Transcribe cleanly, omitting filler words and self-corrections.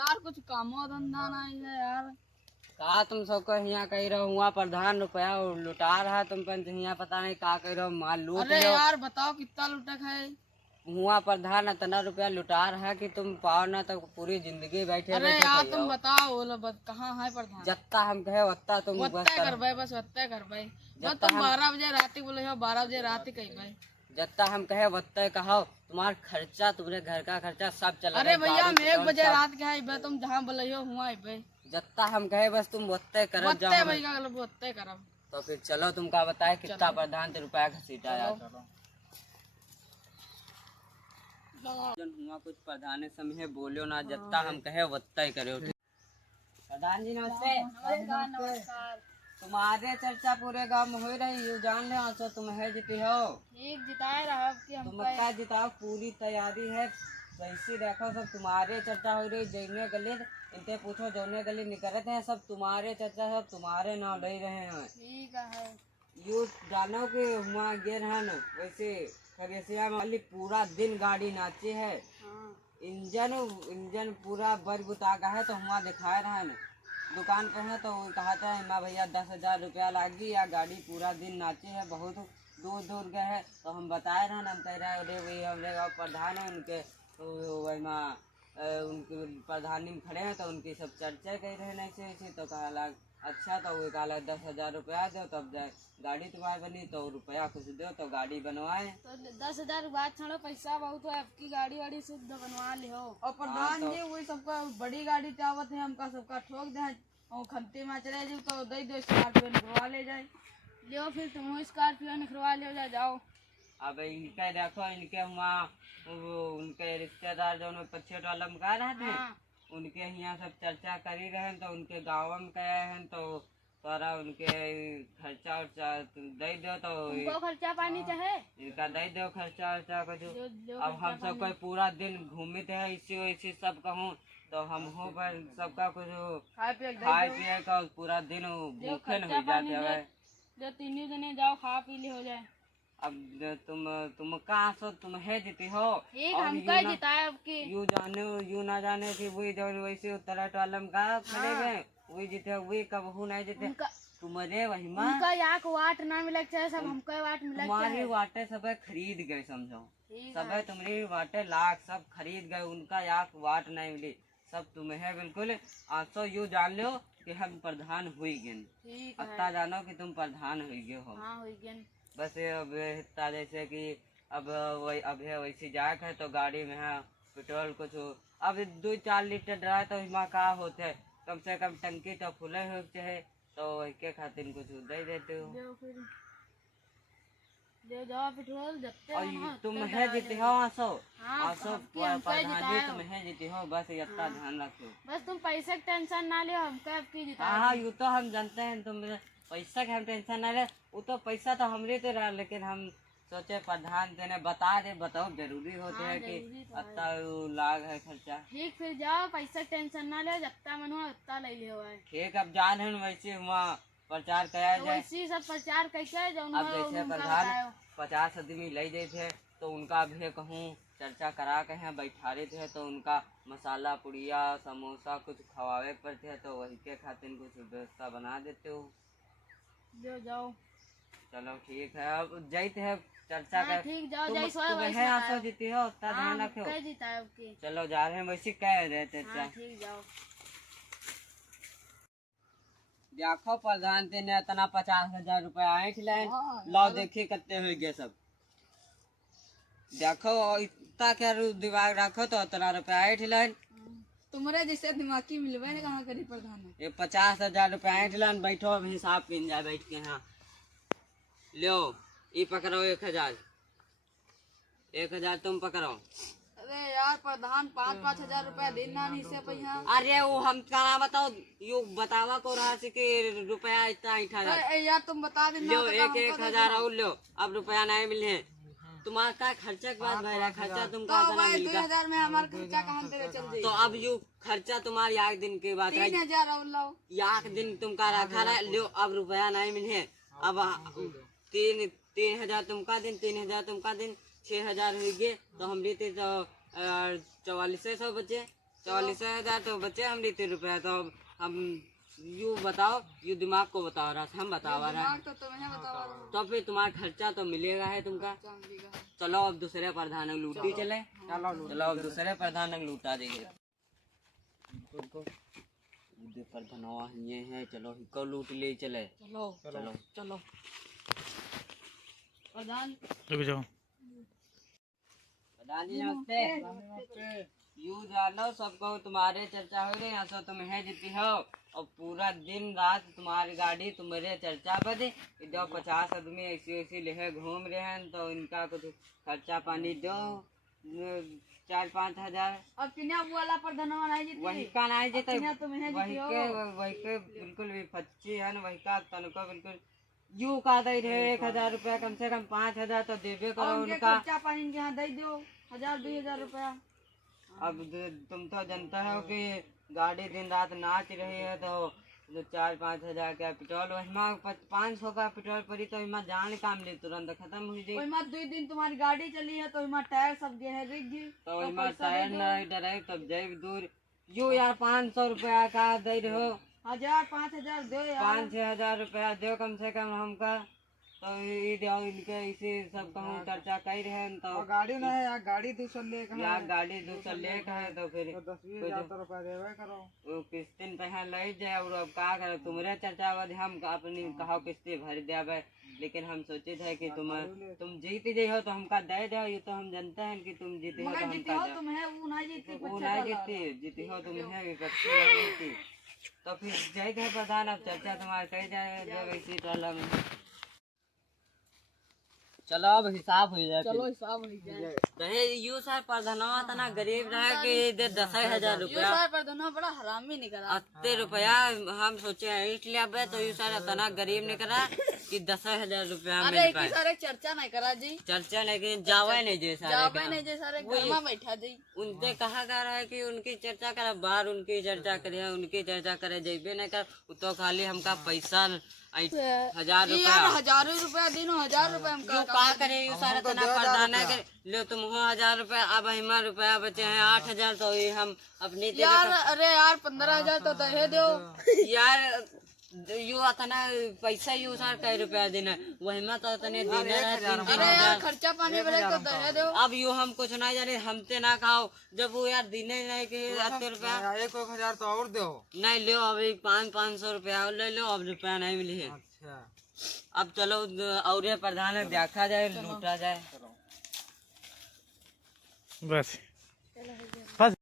यार कुछ कामो धंधा नहीं है यार। का तुम सबको यहाँ कही रहो हुआ प्रधान रुपया लुटा रहा तुम पर यहाँ पता नहीं का कही रहो माल लूट अरे लो। यार बताओ कितना लुटक है। हुआ प्रधान इतना रुपया लुटा रहा है कि तुम पाओ ना तो पूरी जिंदगी बैठे अरे बैठे यार खाई तुम जाओ। बताओ कहाँ है प्रधान। जत्ता हम कहे वत्ता तुम बस वत्ते करो। करबे बस वत्ते करबे। बस जत्ता तुम हम 12 बजे राती बोले हो 12 बजे राती कही। जत्ता हम कहे वत्ता कहो तुम्हारा खर्चा तुम्हारे घर का खर्चा सब चला। अरे भैया हम 1 बजे रात के आइबे तुम जहाँ बोले हो हुआ आइबे। जत्ता हम कहे बस तुम वत्ते करब वत्ते जाओ। भैया वत्ते करब। तो फिर चलो तुमका बताए कितना प्रधान ते रुपया घसीटा यार। जन हुआ कुछ प्रधान समय बोलो ना जत्ता हम कहे वत्ता ही करे। प्रधान जी नमस्ते। नमस्कार। तुम्हारे चर्चा पूरे गांव में हो रही यू जान ले तो तुम है जीती हो। ठीक जिताए रहा कि हम तुम का जिताओ पूरी तैयारी है वैसी देखो सब तुम्हारे चर्चा हो रही जौने गली इनसे पूछो जौने गली निकलते हैं सब तुम्हारे चर्चा सब तुम्हारे नाम ले रहे हैं। ठीक है। यू जानो कि हुआ गिर है न वैसे खगेसिया वाली पूरा दिन गाड़ी नाची है। हाँ। इंजन पूरा बर बुता का है तो हुआ दिखाए रहा है न दुकान पे है तो कहा था माँ भैया 10,000 रुपया लागी या गाड़ी पूरा दिन नाची है बहुत दूर दूर गए है तो हम बताए रहे हम कह रहे अरे वही हमारे गाँव प्रधान है उनके तो वही माँ उनके प्रधानी में खड़े हैं तो उनकी सब चर्चा कह रहे हैं ऐसे ऐसे तो कहा लाग अच्छा तो वो कहा 10,000 रुपया दो तब जाए गाड़ी तुम्हारी बनी तो रुपया कुछ दो तो गाड़ी बनवाए। तो 10,000 बात छोड़ो पैसा बहुत है आपकी गाड़ी वाड़ी शुद्ध बनवा ले हो। और प्रधान जी वही सबका बड़ी गाड़ी चावत है हमका सबका ठोक दे और खंती में चले जाओ तो दे दो स्कॉर्पियो निकलवा ले जाए। लियो फिर तुम स्कॉर्पियो निकलवा ले जाओ। अब इनके देखो इनके वहाँ उनके रिश्तेदार जो पक्षे वाला में कह रहे थे उनके यहाँ सब चर्चा करी रहे तो उनके गाँव में गए हैं तो सारा उनके खर्चा उर्चा दे दो तो उनको खर्चा पानी चाहे इनका दे दो खर्चा उर्चा कुछ। अब हम सब कोई पूरा दिन घूमित है इसी वैसी सब कहूँ तो हम हो पर सबका कुछ खाए पिए का पूरा दिन भूखे न हो जाते है। जो 3 जने जाओ खा पी ले हो जाए। अब तुम कहाँ सो तुम है जीती हो यू यू ना जाने कि वही जो वैसे तरह वालम का खड़े गए वही जीते वही कब हूँ नहीं जीते तुम्हारे वही माँ उनका याक वाट ना मिले चाहे सब हमको वाट मिले तुम्हारी वाटे सब खरीद गए समझो सब तुम्हारी वाटे लाख सब खरीद गए उनका याक वाट नहीं मिली सब तुम्हें है बिल्कुल। आज तो यू जान लो कि हम प्रधान हुई गए अत्ता जानो कि तुम प्रधान हुई गए हो। बस अब इतना जैसे कि अब वही अब है वैसी जाक है तो गाड़ी में है पेट्रोल कुछ अब 2-4 लीटर ड्राई तो इसमें का होते कम से कम टंकी तो फुले हो चाहे तो के खातिर कुछ दे देते हो। ले जाओ पेट्रोल जत्ते और तुम है जीते हो आसो आसो प्रधान जी तुम है जीते हो बस इतना ध्यान रखो। बस तुम पैसे की टेंशन ना लियो हमको आपकी जिता। हाँ यू तो हम जानते हैं तुम पैसा के हम टेंशन ना ले वो तो पैसा तो हमरे तो रहा लेकिन हम सोचे प्रधान देने बता दे बताओ जरूरी होते है कि अत्ता लाग है खर्चा। ठीक फिर जाओ पैसा टेंशन ना ले जत्ता मन हुआ अत्ता ले लियो है। ठीक अब जान है वैसे वहाँ प्रचार कराया जाए वैसे सब प्रचार कैसे जो अब जैसे प्रधान 50 आदमी ले गए थे तो उनका भी कहूँ चर्चा करा के हैं बैठारे थे तो उनका मसाला पुड़िया समोसा कुछ खवावे पर थे तो वही के खातिर कुछ व्यवस्था बना देते हो। जो जाओ चलो ठीक है अब जाते है चर्चा कर ठीक जाओ तुम्हें आसो जीती हो उतना ध्यान रखो। चलो जा रहे हैं वैसे कह रहे थे ठीक जाओ। देखो प्रधान ने इतना 50,000 रुपया आए खिलाए लो देखिए कितने हो गए सब देखो इतना क्या दिमाग रखो तो इतना रुपया आए खिलाए तुम्हारे जैसे दिमागी मिलवे कहाँ करी प्रधान ये 50,000 रुपया आए खिलाए बैठो अब हिसाब पिन जाए बैठ के। यहाँ लो ये पकड़ो 1,000 तुम पकड़ो। अरे यार प्रधान 5-5 हजार रुपया देना नहीं से पैसा। अरे वो हम क्या बताओ यू बतावा को रहा कि रुपया इतना 8,000 यार तुम बता देना लो 1,000 और लो अब रुपया नहीं मिले तुम्हारा का खर्चा के बाद मेरा खर्चा तुमका तो 2,000 में हमारा खर्चा कहाँ तेरे चल जाए। तो अब यू खर्चा तुम्हारी 1 दिन के बाद 3,000 और लो 1 दिन तुमका रखा रहा लो अब रुपया नहीं मिले अब 3,000 तुमका दिन 3,000 तुमका दिन 6,000 हो गए तो हम लेते तो 4400 बचे 40,000 तो बचे हम 3 रुपया। तो अब हम यू बताओ, यू दिमाग को बताओ रहा हम बतावा रहा तो तुम्हें बतावा रहा हूँ। तो फिर तुम्हारा खर्चा तो मिलेगा है तुमका। चलो अब दूसरे प्रधान लूटी चले। चलो अब दूसरे प्रधान लूटा देंगे। प्रधानवा ये है, चलो हिको लूट ले चले। चलो चलो चलो प्रधान रुक जाओ। प्रधान जी नमस्ते। यू जानो सबको तुम्हारे चर्चा हो रही है, सो तुम है जीती हो और पूरा दिन रात तुम्हारी गाड़ी तुम्हारे चर्चा बदे। जो 50 आदमी ऐसी ऐसी लेहे घूम रहे हैं तो इनका कुछ खर्चा पानी दो 4-5 हजार। अब किन्या वाला प्रधानवा नहीं जीती। वही का नहीं जीते, किन्या तुम्हें वही जीती के हो। वही के बिल्कुल भी फच्ची है न, वही का तनको बिल्कुल यू का दे रहे 1,000 रुपया, कम से कम 5,000 तो देवे और करो उनके उनका। खर्चा पानी इनके यहाँ दे दो 1,000-2,000 रुपया। अब तुम तो जानता हो कि गाड़ी दिन रात नाच रही है तो 4-5 हजार का पेट्रोल, वही 500 का पेट्रोल पड़ी तो इमा जान काम ले तुरंत खत्म हो जाए। ओहिमा 2 दिन तुम्हारी गाड़ी चली है तो ओहिमा टायर सब गए है रिग गई। तो इमा टायर नहीं डरे तब जाए दूर। यू यार 500 रुपया का दे रहो। 1,000-5,000 दो यार। 5-6 हजार रुपया दो कम से कम हमका। तो ये दो इनके इसी सब कहूँ चर्चा कर रहे हैं तो गाड़ी नहीं है यार, गाड़ी दूसरा लेकर यार गाड़ी दूसरा लेके है तो फिर 10,000 रुपया देवे करो। वो किस्तिन पैसा ले जाए और अब का करे तुम्हारे चर्चा बाद हम अपनी कहो किस्ती भर देवे। लेकिन हम सोचे थे कि तुम जीत गई हो तो हमका दे दो। ये तो हम जानते हैं कि तुम जीती हो तो मगर जीती हमका हो दो। तुम है वो नहीं जीती वो 75 नहीं वाला। जीती, जीती हो तुम है विपत्ति नहीं जीती। तो फिर जय थे प्रधान, अब चर्चा तुम्हारे कही जाए जब इसी टोला में। चलो अब हिसाब हो जाए। चलो हिसाब हो जाए। कहे यू सर प्रधानवा तना गरीब रहे कि दे 10,000 यो रुपया साहब प्रधानवा बड़ा हरामी निकला। 80 रुपया हम सोचे इसलिए अब तो यू सर इतना गरीब नहीं करा कि 10,000 रुपया अरे मिल की पाए। सारे चर्चा नहीं करा जी। चर्चा लेकिन जावे नहीं जे सारे जावे का। नहीं जे सारे घर में बैठा जी। उनसे कहा कर रहा है कि उनकी चर्चा करे, बाहर उनकी चर्चा करे, उनकी चर्चा करे जेबे नहीं कर। वो तो खाली हमका पैसा 1,000 ये रुपया यार 1,000 रुपया दिनो 1,000 रुपया हम जो का करे यू सारा तना प्रधान है कि लो तुम हो 1,000 रुपया। अब हिमा रुपया बचे हैं 8,000 तो ये हम अपनी यार अरे यार 15,000 तो दे दो। यार यू अतना पैसा यू सर कई रुपया देना वही में तो इतने देने रहे 3-3 अरे यार हजार। खर्चा पानी वाले तो दे दो। अब यू हम कुछ नहीं जाने, हमसे ना खाओ जब वो यार देने नहीं कि 80 रुपया 1,000 तो और दो। नहीं लो। अभी 500 रुपया और ले लो, अब रुपया नहीं मिली है। अच्छा अब चलो और ये प्रधान है देखा जाए लूटा जाए बस बस।